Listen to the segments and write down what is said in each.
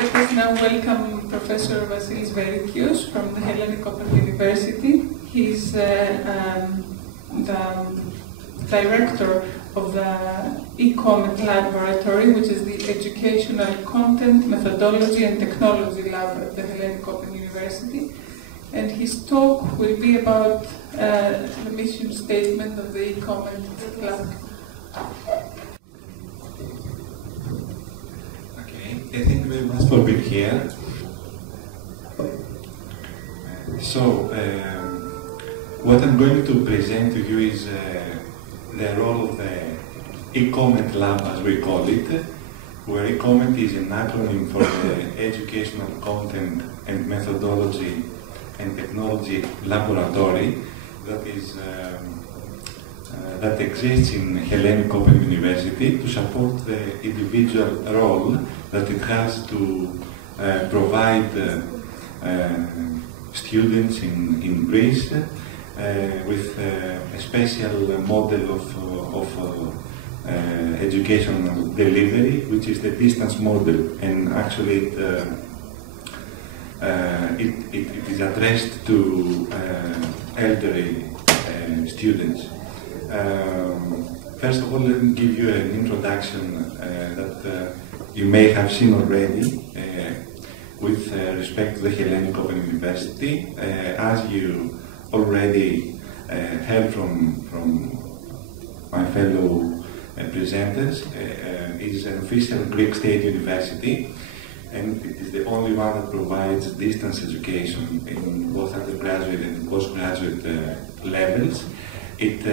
let us now welcome Professor Vassilios Verykios from the Hellenic Open University. He's the director of the CoMeT laboratory, which is the Educational Content, Methodology and Technology Lab at the Hellenic Open University. And his talk will be about the mission statement of the CoMeT lab. Thank you very much for being here. What I'm going to present to you is the role of the CoMeT lab, as we call it, where CoMeT is an acronym for the Educational Content and Methodology and Technology Laboratory that exists in Hellenic Open University to support the individual role that it has to provide students in Greece with a special model of educational delivery, which is the distance model, and actually it is addressed to elderly students. First of all, let me give you an introduction that you may have seen already with respect to the Hellenic Open University. As you already heard from my fellow presenters, is an official Greek state university, and it is the only one that provides distance education in both undergraduate and postgraduate levels. It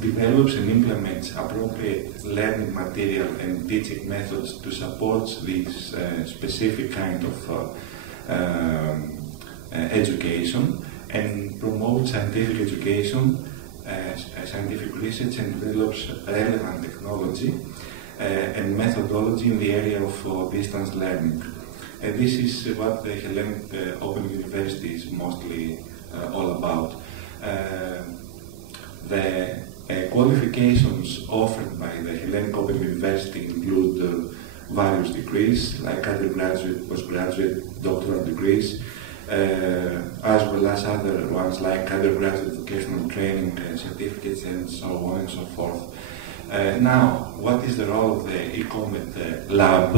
develops and implements appropriate learning material and teaching methods to support this specific kind of education, and promotes scientific education, scientific research, and develops relevant technology and methodology in the area of distance learning. This is what the Hellenic Open University is mostly all about. The qualifications offered by the Hellenic Open University include various degrees, like undergraduate, postgraduate, doctoral degrees, as well as other ones like undergraduate vocational training certificates, and so on and so forth. Now, what is the role of the CoMeT lab?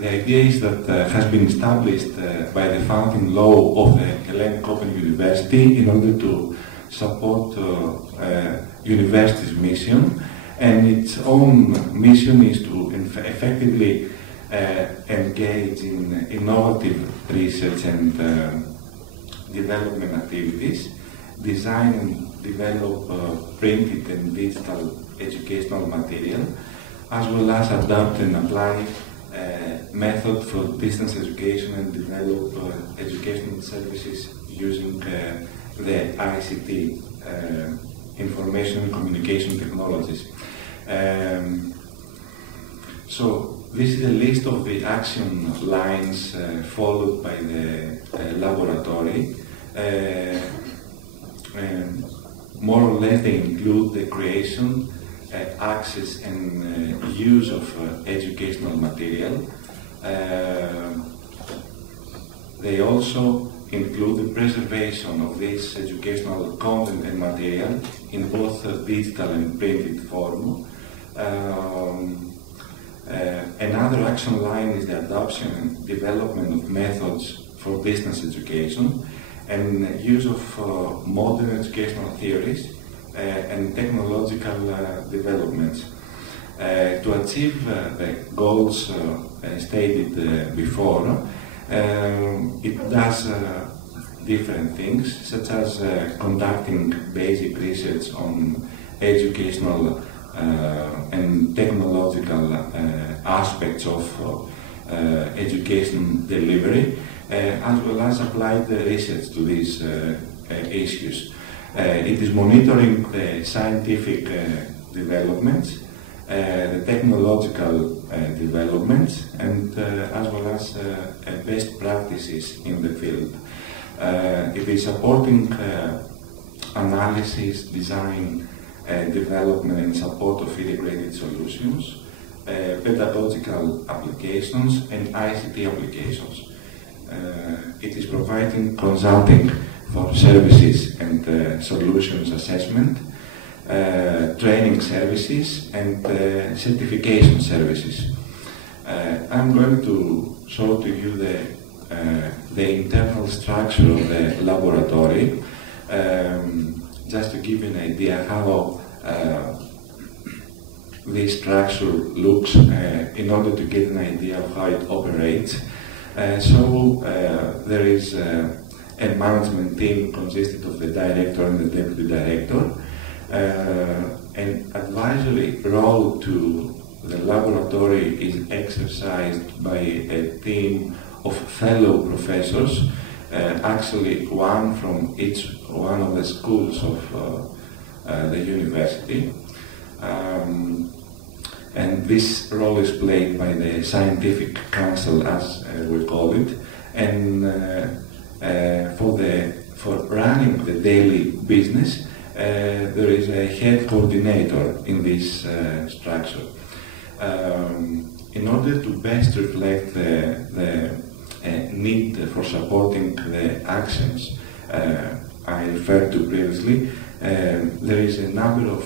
The idea is that has been established by the founding law of the Hellenic Open University in order to support university's mission, and its own mission is to effectively engage in innovative research and development activities, design and develop printed and digital educational material, as well as adopt and apply method for distance education and develop educational services using the ICT, information and communication technologies. So this is a list of the action lines followed by the laboratory. More or less they include the creation, access and use of educational material. They also include the preservation of this educational content and material in both digital and printed form. Another action line is the adoption and development of methods for distance education and use of modern educational theories and technological developments. To achieve the goals stated before, it does different things, such as conducting basic research on educational and technological aspects of education delivery, as well as applied research to these issues. It is monitoring the scientific developments, the technological developments, and as well as best practices in the field. It is supporting analysis, design, development and support of integrated solutions, pedagogical applications and ICT applications. It is providing consulting for services and solutions assessment, training services and certification services. I'm going to show to you the internal structure of the laboratory, just to give you an idea how this structure looks, in order to get an idea of how it operates. There is a management team consisted of the director and the deputy director. An advisory role to the laboratory is exercised by a team of fellow professors, actually one from each one of the schools of the university. And this role is played by the scientific council, as we call it, and for running the daily business, there is a head coordinator in this structure. In order to best reflect the need for supporting the actions I referred to previously, there is a number of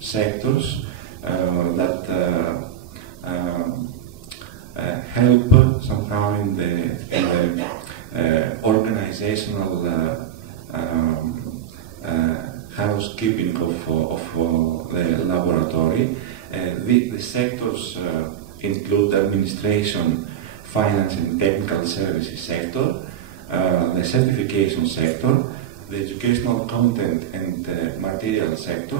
sectors that help somehow in the organizational housekeeping of the laboratory. The sectors include administration, finance and technical services sector, the certification sector, the educational content and material sector,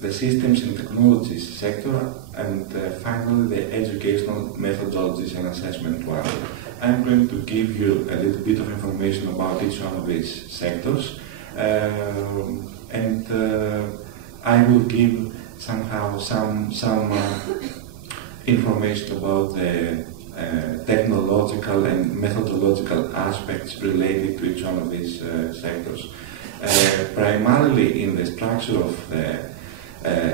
the systems and technologies sector, and finally the educational methodologies and assessment one. I'm going to give you a little bit of information about each one of these sectors, and I will give somehow some information about the technological and methodological aspects related to each one of these sectors. Primarily in the structure of the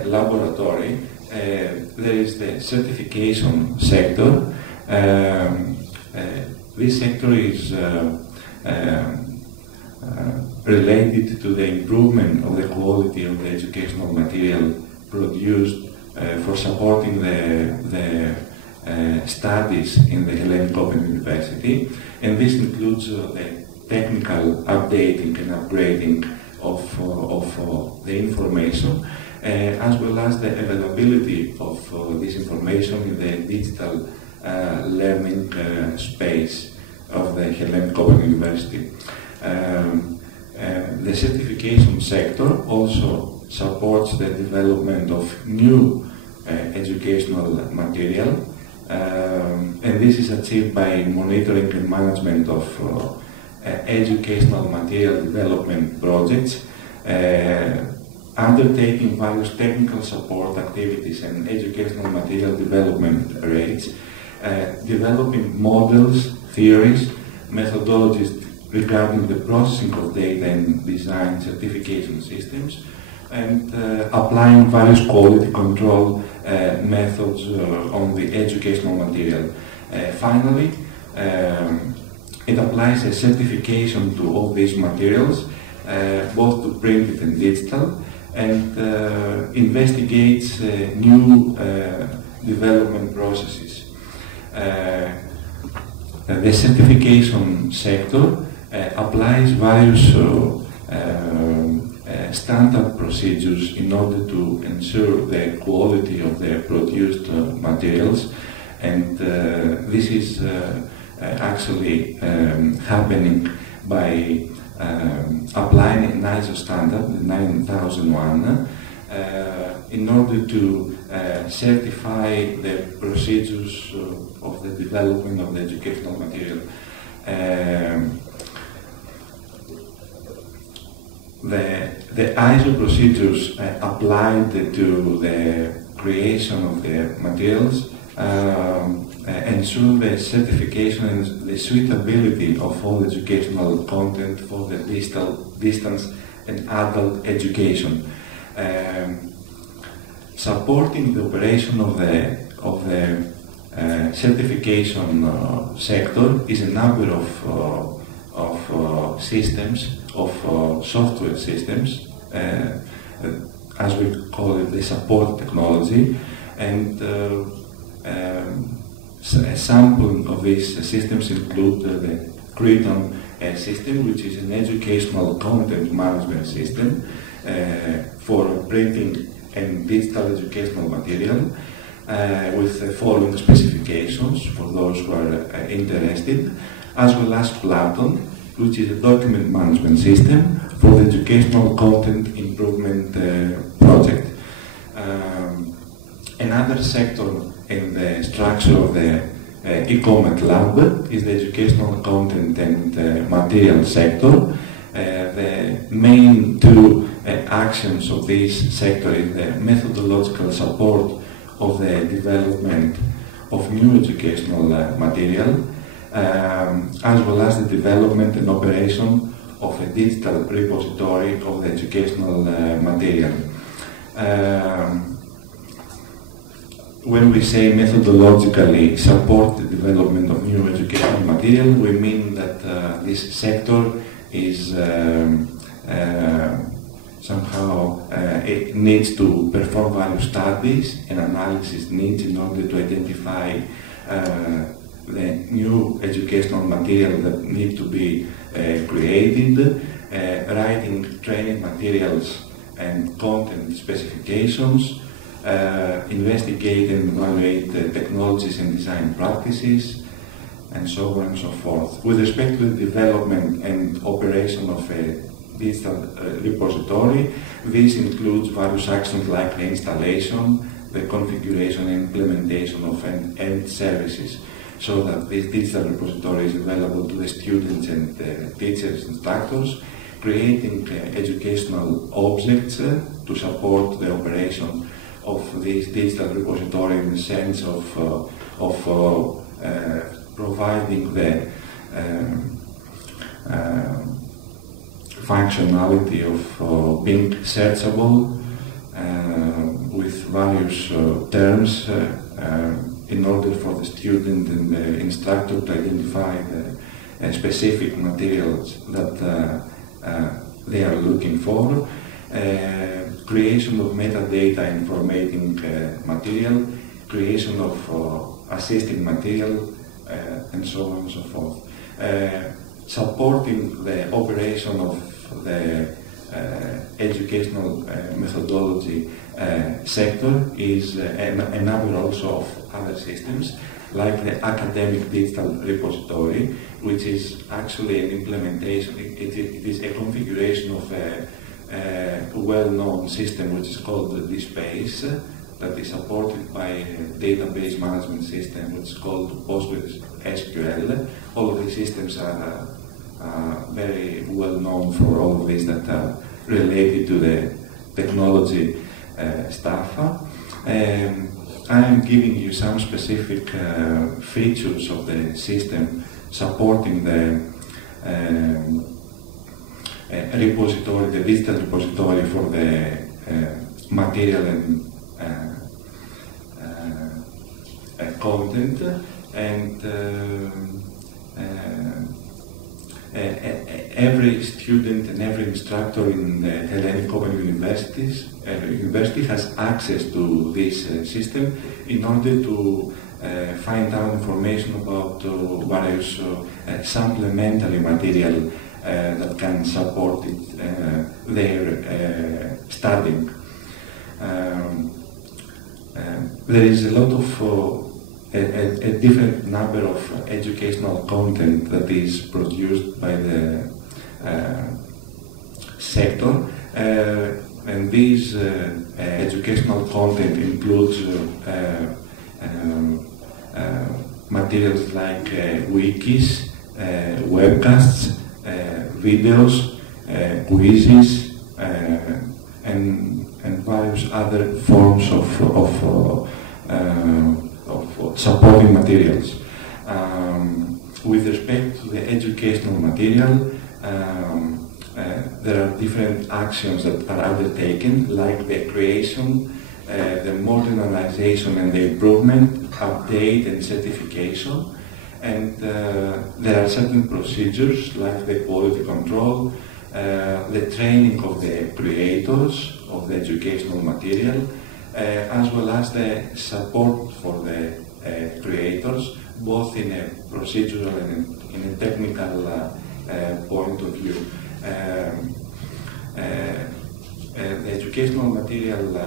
laboratory, there is the certification sector. This sector is related to the improvement of the quality of the educational material produced for supporting the studies in the Hellenic Open University, and this includes the technical updating and upgrading of the information, as well as the availability of this information in the digital learning space of the Hellenic Open University. The certification sector also supports the development of new educational material, and this is achieved by monitoring and management of educational material development projects, undertaking various technical support activities and educational material development rates, developing models, theories, methodologies regarding the processing of data and design certification systems, and applying various quality control methods on the educational material. Finally, it applies a certification to all these materials, both to printed and digital, and investigates new development processes. The certification sector applies various standard procedures in order to ensure the quality of the produced materials, and this is actually happening by applying an ISO standard, the 9001, in order to certify the procedures of the development of the educational material. The ISO procedures applied to the creation of the materials ensure the certification and the suitability of all educational content for the distance and adult education. Supporting the operation of of the certification sector is a number of systems, of software systems, as we call it, the support technology, and a sample of these systems include the Creton system, which is an educational content management system for printing and digital educational material, with the following specifications for those who are interested, as well as Platon, which is a document management system for the educational content improvement project. Another sector in the structure of the CoMeT lab is the educational content and material sector. The main two actions of this sector is the methodological support of the development of new educational material, as well as the development and operation of a digital repository of the educational material. When we say methodologically support the development of new educational material, we mean that this sector is somehow it needs to perform various studies and analysis needs in order to identify the new educational material that need to be created, writing training materials and content specifications, investigate and evaluate technologies and design practices, and so on and so forth. With respect to the development and operation of a digital repository, this includes various actions like the installation, the configuration and implementation of end services, so that this digital repository is available to the students and teachers, instructors, creating educational objects to support the operation of this digital repository in the sense of providing the functionality of being searchable with various terms in order for the student and the instructor to identify the specific materials that they are looking for. Creation of metadata and formatting material, creation of assisting material, and so on and so forth. Supporting the operation of the educational methodology sector is a number also of other systems, like the academic digital repository, which is actually an implementation. It is a configuration of a well-known system which is called the DSpace, that is supported by a database management system which is called PostgreSQL. All of these systems are very well known for all of these that are related to the technology stuff. I am giving you some specific features of the system supporting the repository, the digital repository for the material and content, and every student and every instructor in the Hellenic Open University has access to this system in order to find out information about various supplementary material that can support their studying. There is a lot of a different number of educational content that is produced by the sector, and these educational content includes materials like wikis, webcasts, videos, quizzes, and various other forms of supporting materials. With respect to the educational material, there are different actions that are undertaken, like the creation the modernization and the improvement, update and certification. And there are certain procedures like the quality control, the training of the creators of the educational material, as well as the support for the creators, both in a procedural and in a technical point of view. The educational material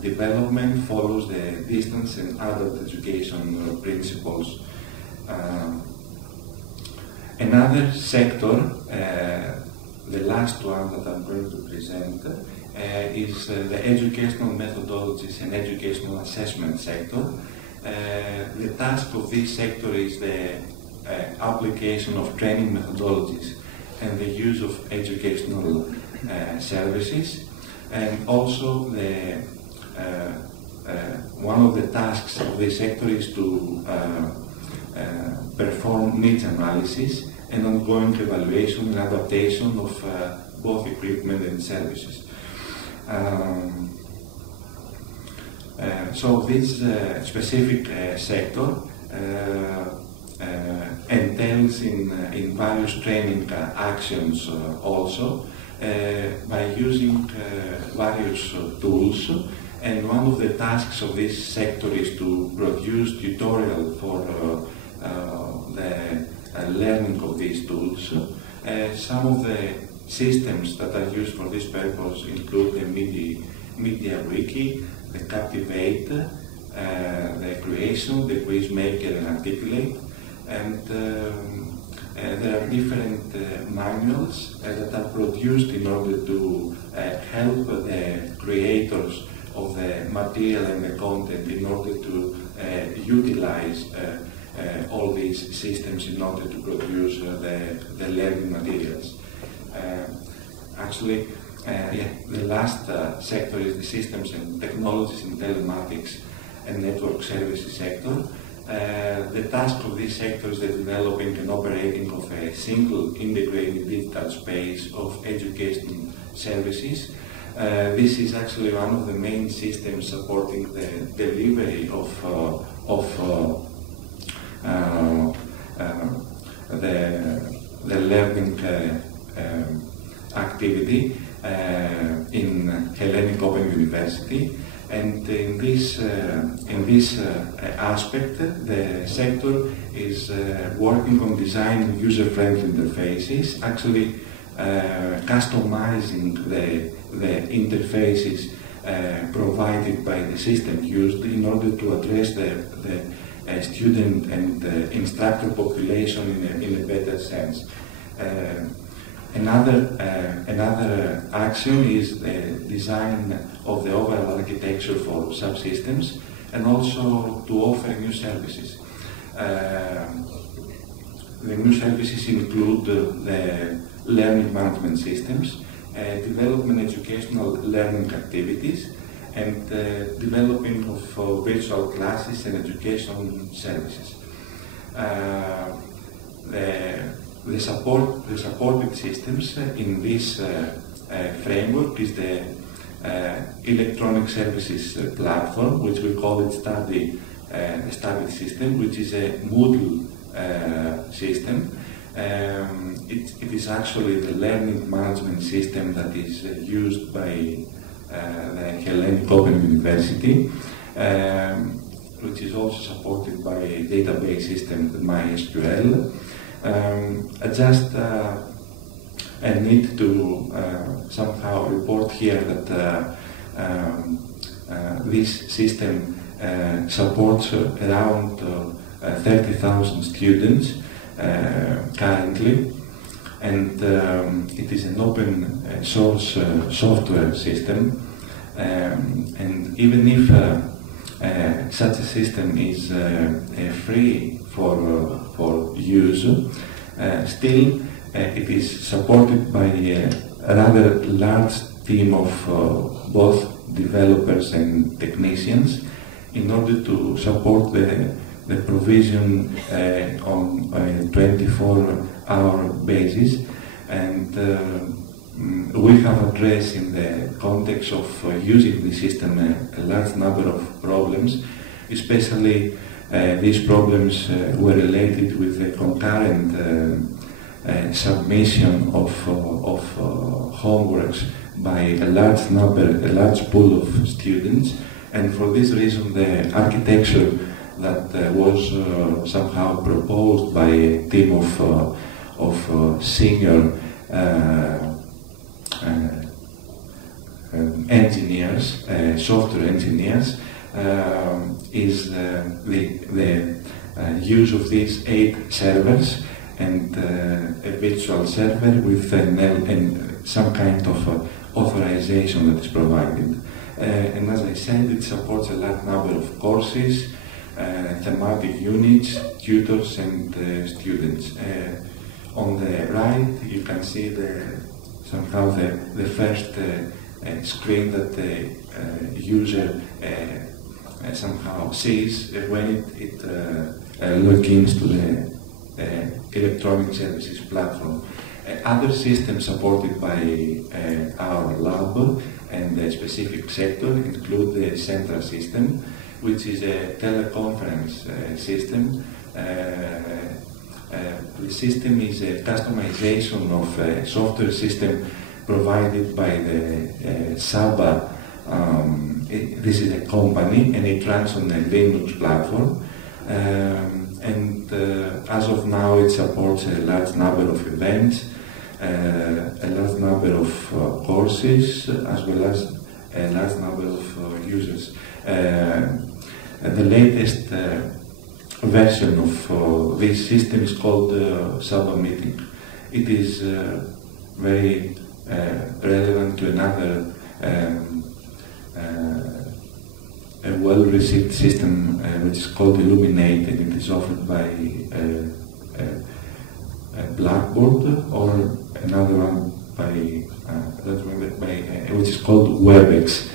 development follows the distance and adult education principles. Another sector, the last one that I'm going to present, is the educational methodologies and educational assessment sector. The task of this sector is the application of training methodologies and the use of educational services, and also one of the tasks of this sector is to perform needs analysis and ongoing evaluation and adaptation of both equipment and services. So this specific sector entails in various training actions also by using various tools, and one of the tasks of this sector is to produce tutorial for the learning of these tools. Some of the systems that are used for this purpose include the Media Wiki, the Captivate, the Creation, the Quiz Maker and Articulate, and there are different manuals that are produced in order to help the creators of the material and the content in order to utilize all these systems in order to produce the learning materials. Actually, the last sector is the systems and technologies in telematics and network services sector. The task of this sector is the developing and operating of a single integrated digital space of education services. This is actually one of the main systems supporting the delivery of the learning activity in Hellenic Open University. And in this aspect, the sector is working on designing user-friendly interfaces, actually customizing the interfaces provided by the system used in order to address the student and instructor population in a better sense. Another action is the design of the overall architecture for subsystems, and also to offer new services. The new services include the learning management systems, development educational learning activities, and developing of virtual classes and education services. The supported systems in this framework is the electronic services platform, which we call it study system, which is a Moodle system. It is actually the learning management system that is used by the Hellenic Open University, which is also supported by a database system, MySQL. I just need to somehow report here that this system supports around 30,000 students currently, and it is an open source software system, and even if such a system is free for use, still it is supported by a rather large team of both developers and technicians in order to support the provision on a 24-hour basis, and we have addressed in the context of using the system a large number of problems, especially these problems were related with the concurrent submission of homeworks by a large pool of students, and for this reason the architecture that was somehow proposed by a team of senior engineers, software engineers, is the use of these 8 servers and a virtual server with some kind of authorization that is provided. And as I said, it supports a large number of courses, thematic units, tutors and students. On the right you can see somehow the first screen that the user somehow sees when it logins to the electronic services platform. Other systems supported by our lab and the specific sector include the central system, which is a teleconference system. The system is a customization of a software system provided by the Saba. This is a company and it runs on a Linux platform. And as of now it supports a large number of events, a large number of courses, as well as a large number of users. The latest version of this system is called Saba Meeting. It is very relevant to another a well-received system which is called Illuminate, and it is offered by Blackboard, or another one which is called WebEx.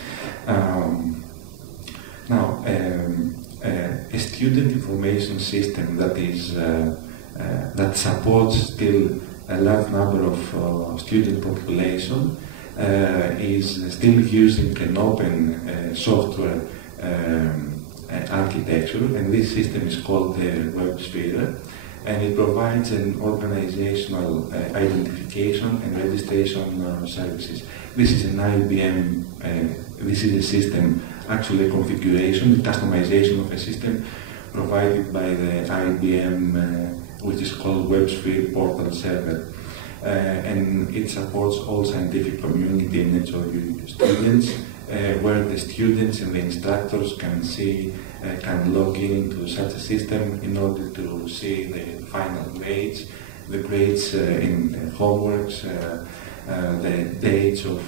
Now, a student information system that is that supports still a large number of student population is still using an open software architecture, and this system is called the WebSphere, and it provides an organizational identification and registration services. This is an IBM, this is a system, actually a configuration, the customization of a system provided by the IBM, which is called WebSphere Portal Server. And it supports all scientific community and HOU students, where the students and the instructors can log into such a system in order to see the final grades, the grades in homeworks, the dates of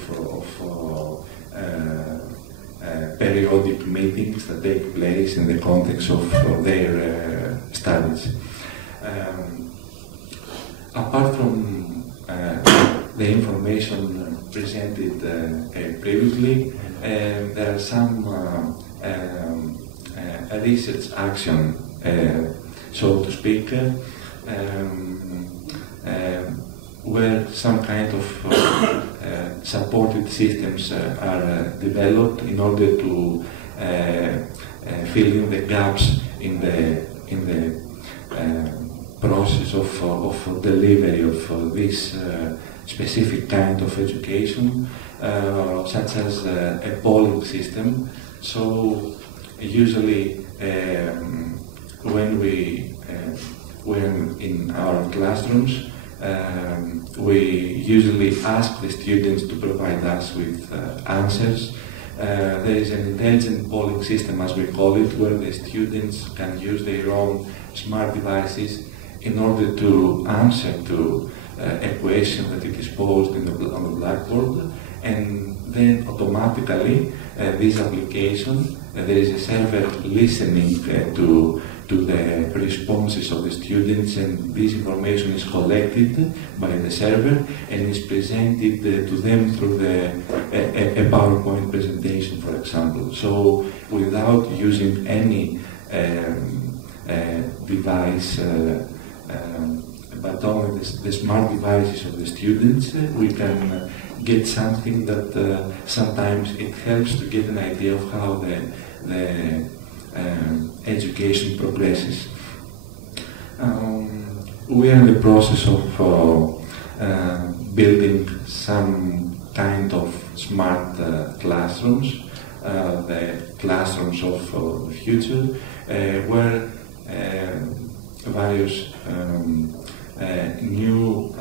periodic meetings that take place in the context of their studies. Apart from the information presented previously, there are some research action, so to speak, where some kind of supported systems are developed in order to fill in the gaps in the process of delivery of this specific kind of education, such as a polling system. So usually when we're in our classrooms, we usually ask the students to provide us with answers. There is an intelligent polling system, as we call it, where the students can use their own smart devices in order to answer to a question that it is posed on the blackboard, and then automatically this application, there is a server listening to the responses of the students, and this information is collected by the server and is presented to them through a PowerPoint presentation, for example. So without using any device, but only the smart devices of the students, we can get something that sometimes it helps to get an idea of how the education progresses. We are in the process of building some kind of smart classrooms, the classrooms of the future, where various new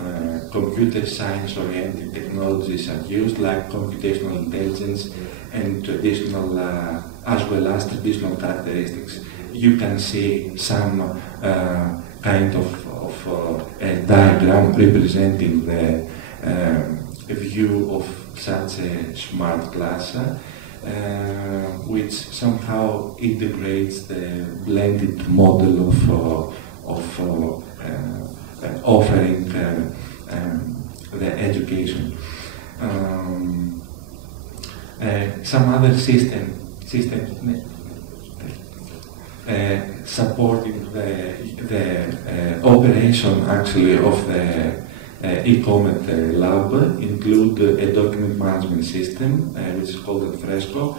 computer science-oriented technologies are used, like computational intelligence and traditional, as well as traditional characteristics. You can see some kind of a diagram representing the view of such a smart class, which somehow integrates the blended model of offering the education. Some other systems supporting the operation actually of the CoMeT lab include a document management system, which is called Fresco,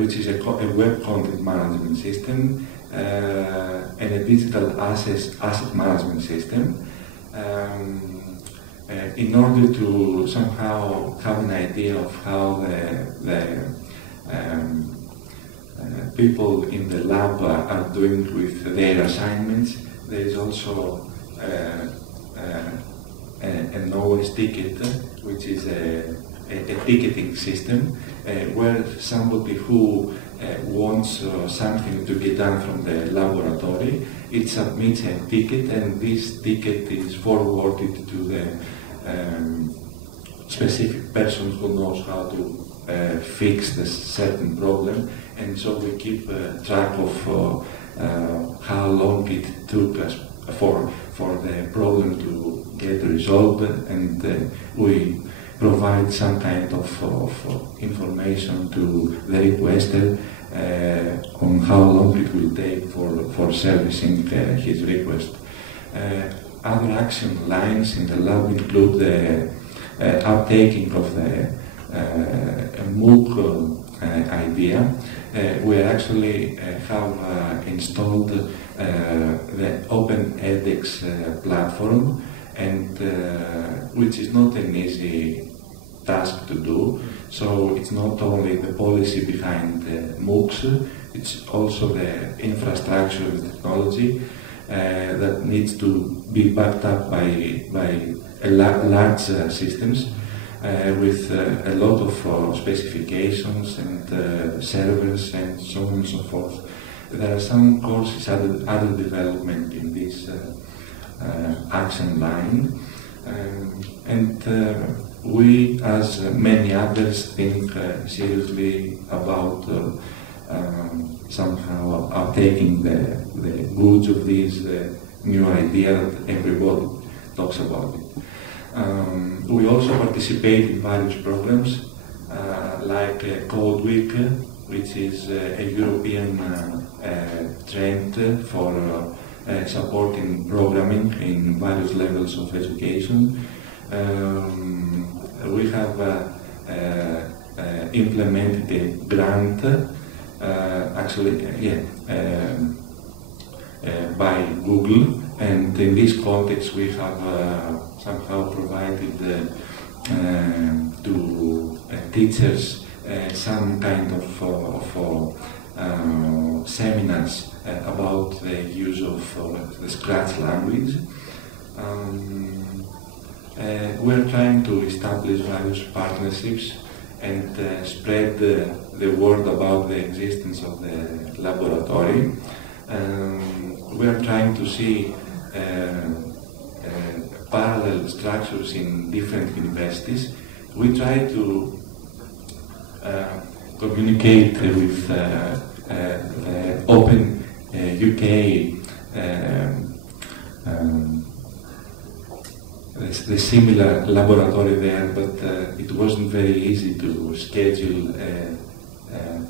which is a web content management system, and a digital asset management system, in order to somehow have an idea of how the people in the lab are doing with their assignments. There is also an OS ticket, which is a ticketing system, where somebody who wants something to get done from the laboratory, it submits a ticket, and this ticket is forwarded to the specific person who knows how to fix this certain problem, and so we keep track of how long it took us for the problem to get resolved, and we provide some kind of information to the requester on how long it will take for servicing his request. Other action lines in the lab include the uptaking of the MOOC idea. We actually have installed the Open edX platform, and which is not an easy task to do. So it's not only the policy behind MOOCs, it's also the infrastructure and technology that needs to be backed up by large systems with a lot of specifications and servers and so on and so forth. There are some courses under development in this action line, and we, as many others, think seriously about somehow uptaking the goods of this new idea that everybody talks about it. We also participate in various programs like Code Week, which is a European trend for supporting programming in various levels of education. We have implemented a grant, by Google, and in this context we have somehow provided to teachers some kind of seminars about the use of the Scratch language. We're trying to establish various partnerships and spread the word about the existence of the laboratory. We are trying to see parallel structures in different universities. We try to communicate with the Open UK, the similar laboratory there, but it wasn't very easy to schedule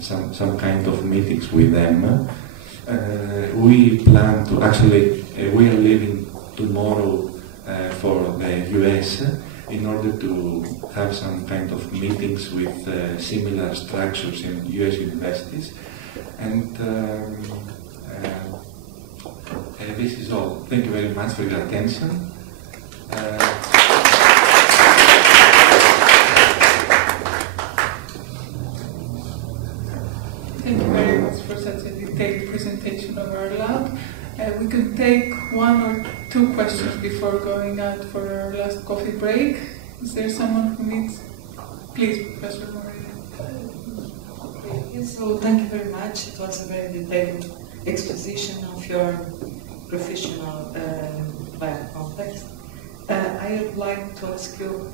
some kind of meetings with them. We plan to we are leaving tomorrow for the US, in order to have some kind of meetings with similar structures in US universities. And this is all. Thank you very much for your attention. Thank you very much for such a detailed presentation of our lab. We can take one or two questions before going out for our last coffee break. Is there someone who needs? Please, Professor Maria. Yes, so thank you very much. It was a very detailed exposition of your professional lab context. I would like to ask you,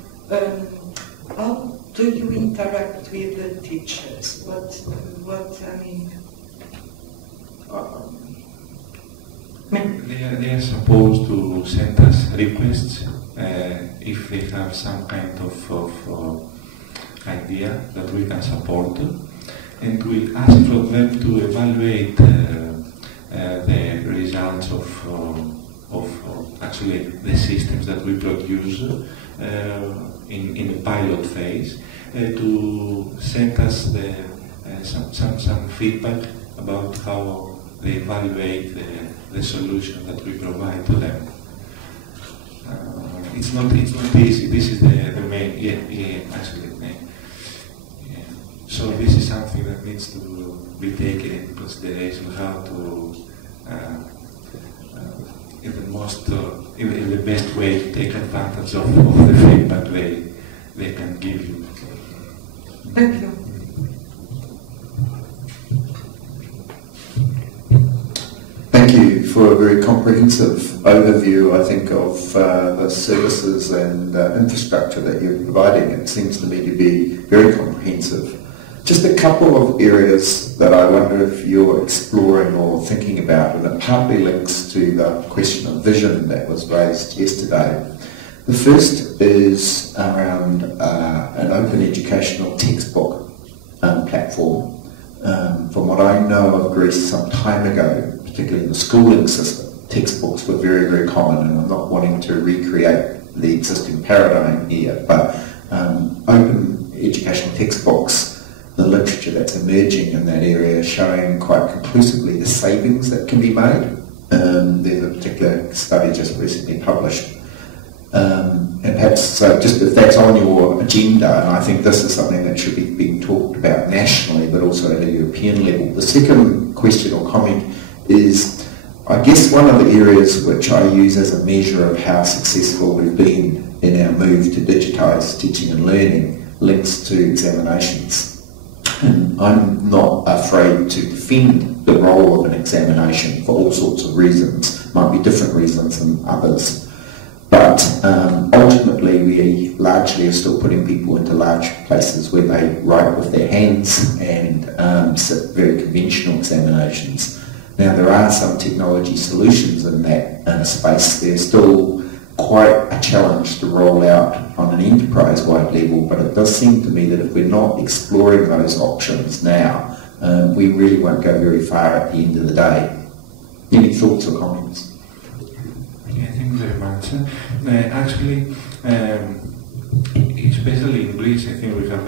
how do you interact with the teachers? They are supposed to send us requests if they have some kind of idea that we can support, and we ask for them to evaluate the results of actually the systems that we produce in a pilot phase, to send us some feedback about how they evaluate the solution that we provide to them. It's not easy. This is the main. Actually. So this is something that needs to be taken into consideration, how to in the best way to take advantage of the feedback they can give you. Thank you. Thank you for a very comprehensive overview, I think, of the services and infrastructure that you're providing. It seems to me to be very comprehensive. Just a couple of areas that I wonder if you're exploring or thinking about, and it partly links to the question of vision that was raised yesterday. The first is around an open educational textbook platform. From what I know of Greece some time ago, particularly in the schooling system, textbooks were very, very common, and I'm not wanting to recreate the existing paradigm here, but open educational textbooks, the literature that's emerging in that area showing quite conclusively the savings that can be made. There's a particular study just recently published. And perhaps just if that's on your agenda, and I think this is something that should be being talked about nationally, but also at a European level. The second question or comment is, I guess one of the areas which I use as a measure of how successful we've been in our move to digitise teaching and learning links to examinations. And I'm not afraid to defend the role of an examination for all sorts of reasons. Might be different reasons than others. But ultimately we largely are still putting people into large places where they write with their hands and sit very conventional examinations. Now there are some technology solutions in that space. They're still quite a challenge to roll out on an enterprise-wide level, but it does seem to me that if we're not exploring those options now, we really won't go very far at the end of the day. Any thoughts or comments? Yeah, thank you very much. Actually, especially in Greece, I think we have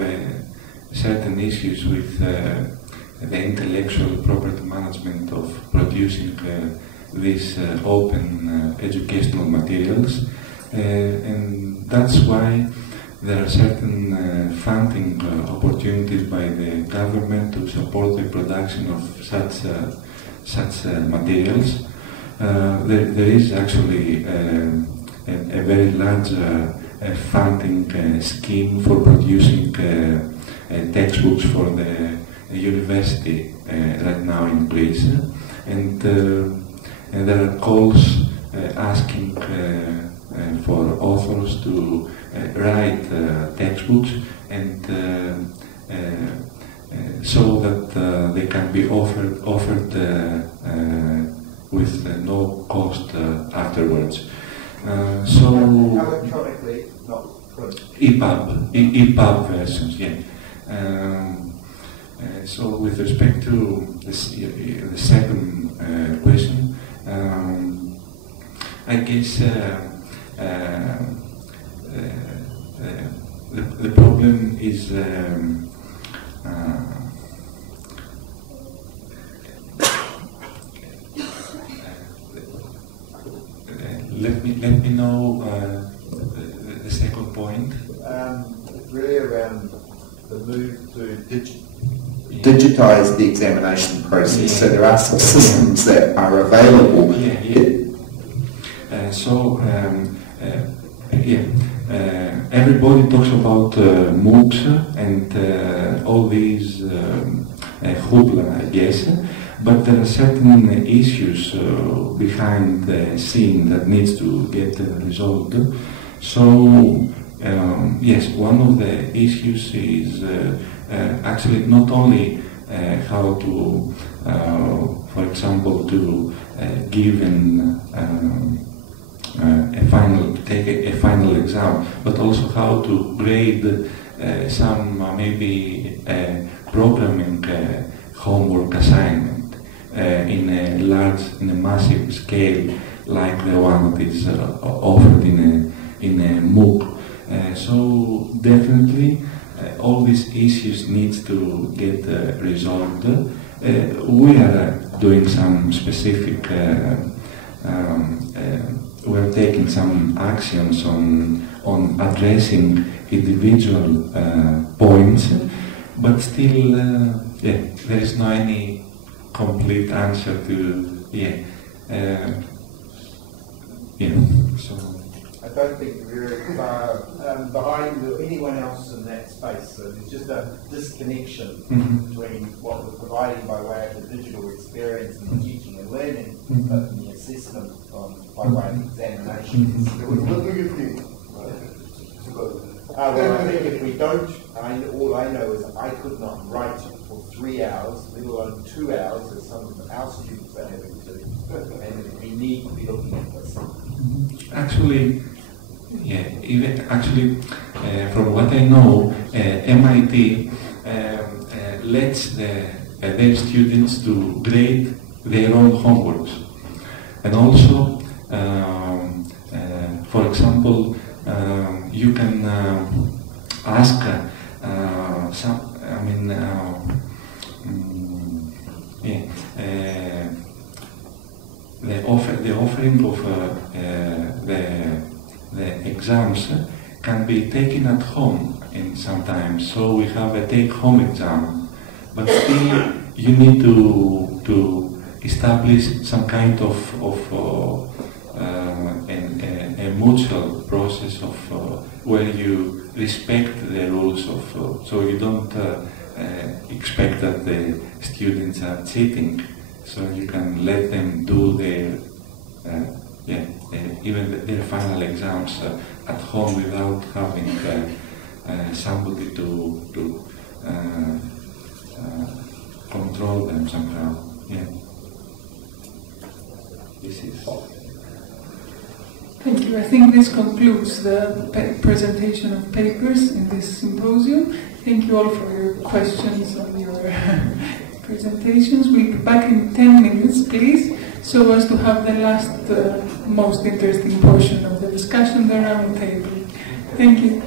certain issues with the intellectual property management of producing these open educational materials, and that's why there are certain funding opportunities by the government to support the production of such materials. There is actually a very large funding scheme for producing textbooks for the university right now in Greece, and there are calls asking for authors to write textbooks, and so that they can be offered with no cost afterwards. So electronically, not print. EPUB versions, yeah. So with respect to the second question, I guess is let me know the second point. Really around the move to digitize the examination process. So there are some systems that are available. Everybody talks about MOOCs and all these hoopla, I guess, but there are certain issues behind the scene that needs to get resolved. So yes, one of the issues is actually not only how to, for example, to give take a final exam, but also how to grade some maybe programming homework assignment in a massive scale like the one that is offered in a MOOC. So definitely all these issues need to get resolved. We are doing some specific, we're taking some actions on addressing individual points, but still there is no any complete answer to so I don't think we're very far behind anyone else in that space. So there's just a disconnection between what we're providing by way of the digital experience and the teaching and learning, but the assessment by way of examinations. Well, I think if we don't, all I know is I could not write for 3 hours, let alone 2 hours, as some of our students are having to, and we need to be looking at this. Actually, from what I know, MIT lets their students to grade their own homeworks, and also, for example, you can ask the offering of the exams can be taken at home sometimes. So we have a take-home exam, but still you need to establish some kind of a mutual process of where you respect the rules of, so you don't expect that the students are cheating, so you can let them do their even their final exams at home without having somebody to control them somehow. This is. Thank you. I think this concludes the presentation of papers in this symposium. Thank you all for your questions on your presentations. We'll be back in 10 minutes, please, so as to have the last, most interesting portion of the discussion, the round table. Thank you.